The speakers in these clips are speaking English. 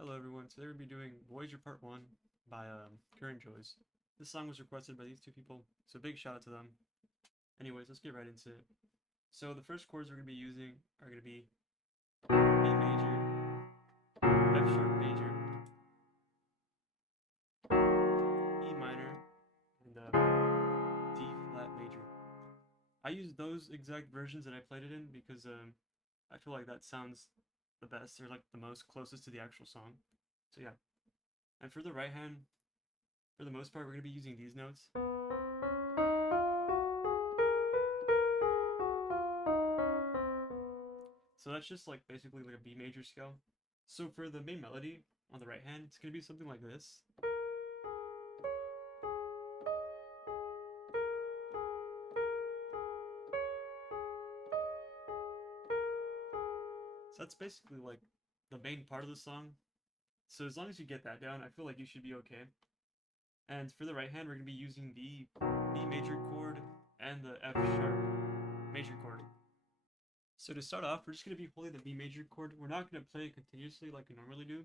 Hello everyone, today we're going to be doing Voyager Part 1 by Current Joys. This song was requested by these two people, so big shout out to them. Anyways, let's get right into it. So the first chords we're going to be using are going to be B major, F sharp major, E minor, and D flat major. I use those exact versions that I played it in because I feel like that sounds the best, or like the most closest to the actual song. So yeah. And for the right hand, for the most part, we're going to be using these notes. So that's just like basically like a B major scale. So for the main melody on the right hand, it's going to be something like this. So that's basically like the main part of the song. So as long as you get that down, I feel like you should be okay. And for the right hand, we're going to be using the B major chord and the F sharp major chord. So to start off, we're just going to be holding the B major chord. We're not going to play it continuously like we normally do.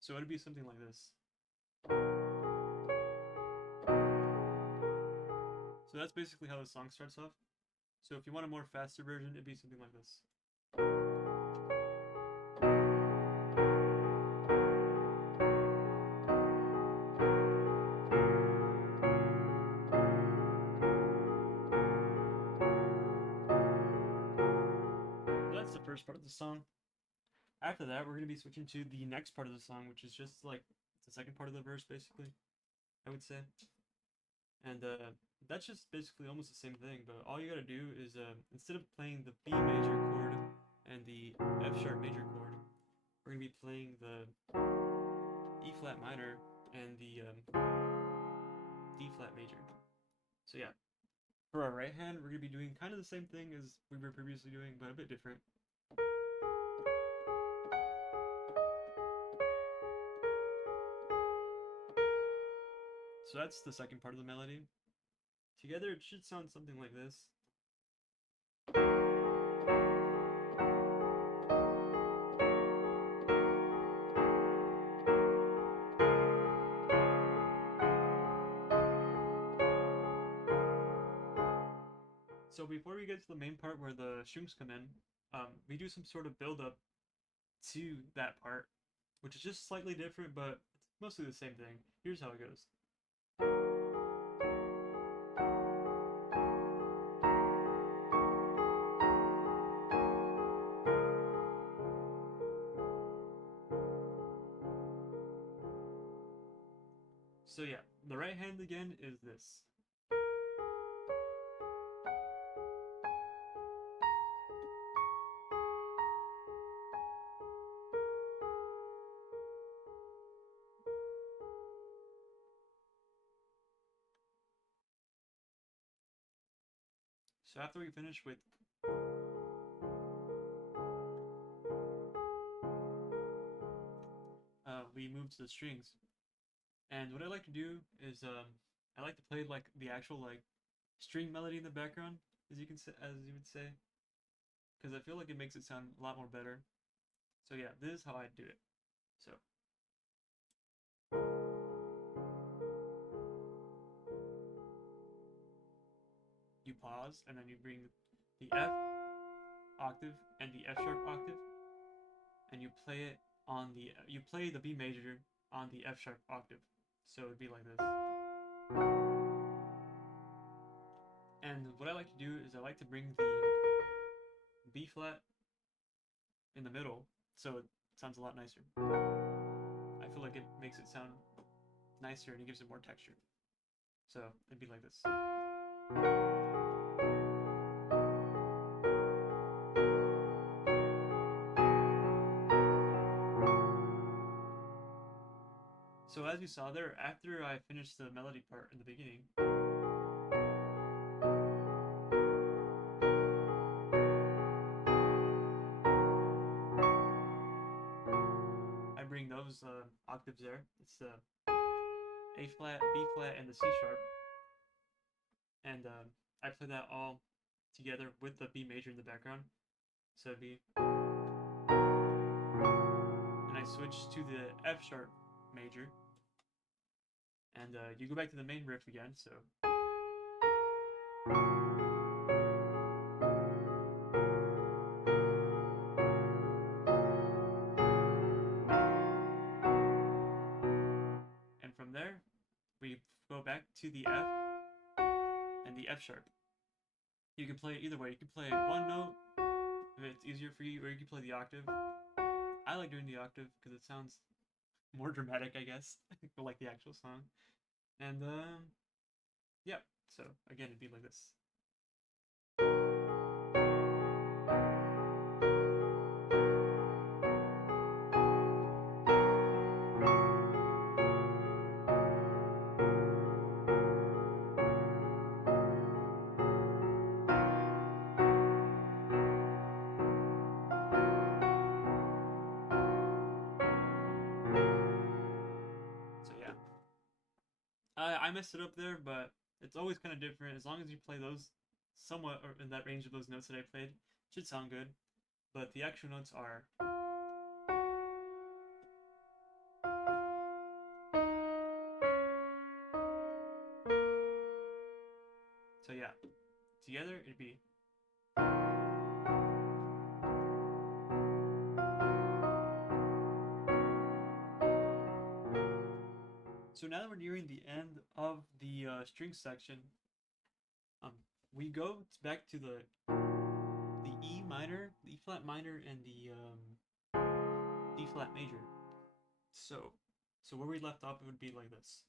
So it'll be something like this. So that's basically how the song starts off. So if you want a more faster version, it'd be something like this. That's the first part of the song. After that, we're going to be switching to the next part of the song, which is just like the second part of the verse, basically, I would say. And that's just basically almost the same thing, but all you gotta do is instead of playing the B major chord and the F sharp major chord, we're gonna be playing the E flat minor and the D flat major. So yeah, for our right hand, we're gonna be doing kind of the same thing as we were previously doing, but a bit different. So that's the second part of the melody. Together, it should sound something like this. So before we get to the main part where the strings come in, we do some sort of build up to that part, which is just slightly different, but it's mostly the same thing. Here's how it goes. So yeah, the right hand again is this. So after we finish with we move to the strings. And what I like to do is I like to play like the actual like string melody in the background, as you would say, because I feel like it makes it sound a lot more better. So yeah, this is how I do it. So you pause and then you bring the F octave and the F sharp octave, and you play the B major on the F sharp octave. So it'd be like this. And what I like to do is I like to bring the B flat in the middle, so it sounds a lot nicer. I feel like it makes it sound nicer and it gives it more texture. So it'd be like this. So as you saw there, after I finished the melody part in the beginning, I bring those octaves there. It's the A flat, B flat, and the C sharp, and I play that all together with the B major in the background. So it'd be, and I switch to the F sharp major, and you go back to the main riff again. So. And from there, we go back to the F and the F sharp. You can play it either way. You can play one note if it's easier for you, or you can play the octave. I like doing the octave because it sounds more dramatic, I guess, like the actual song. And yeah. So again, it'd be like this. So yeah, I messed it up there, but it's always kind of different. As long as you play those somewhat or in that range of those notes that I played, it should sound good. But the actual notes are. So yeah, together it'd be. So now that we're nearing the end of the string section, we go back to the E minor, the E flat minor, and the D flat major. So where we left off, it would be like this.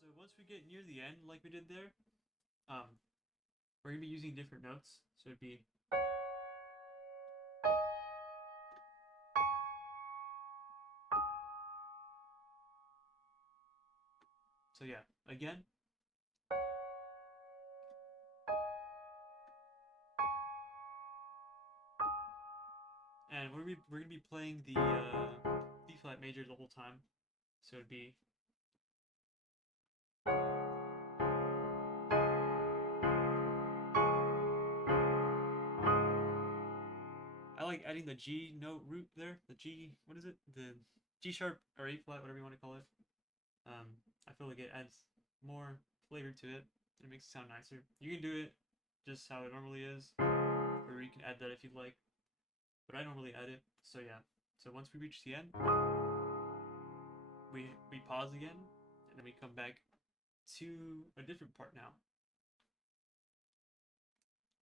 So once we get near the end, like we did there, we're gonna be using different notes. So it'd be. So yeah, again. And we're gonna be playing the D flat major the whole time. So it'd be. I like adding the G note root there. The G, what is it? The G sharp or A flat, whatever you want to call it. I feel like it adds more flavor to it. It makes it sound nicer. You can do it just how it normally is, or you can add that if you'd like. But I normally add it. So yeah. So once we reach the end, we pause again, and then we come back to a different part now.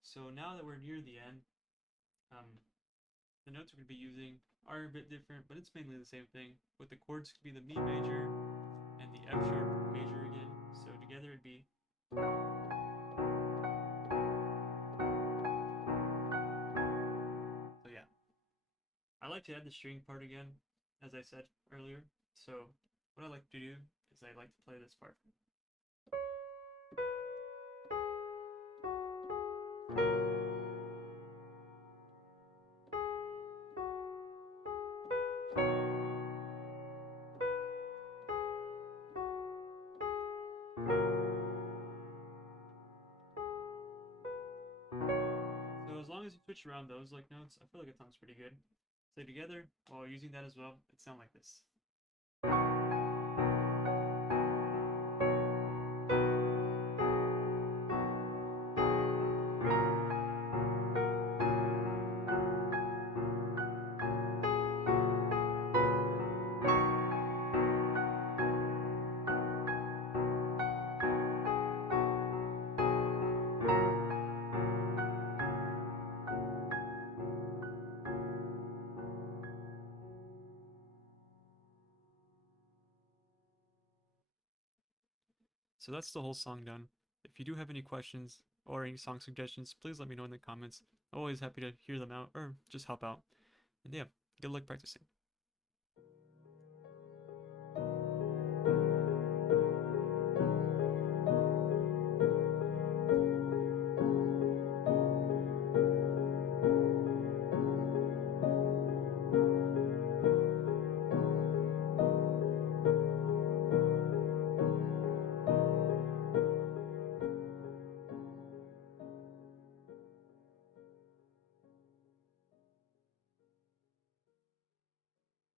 So now that we're near the end, the notes we're going to be using are a bit different, but it's mainly the same thing. With the chords, it could be the Mi major and the F sharp major again. So together it'd be. So yeah, I like to add the string part again, as I said earlier. So what I like to do is I like to play this part. So as long as you switch around those like notes, I feel like it sounds pretty good. So together, while using that as well, it sounds like this. so that's the whole song done. If you do have any questions or any song suggestions, please let me know in the comments. Always happy to hear them out or just help out. And yeah, good luck practicing.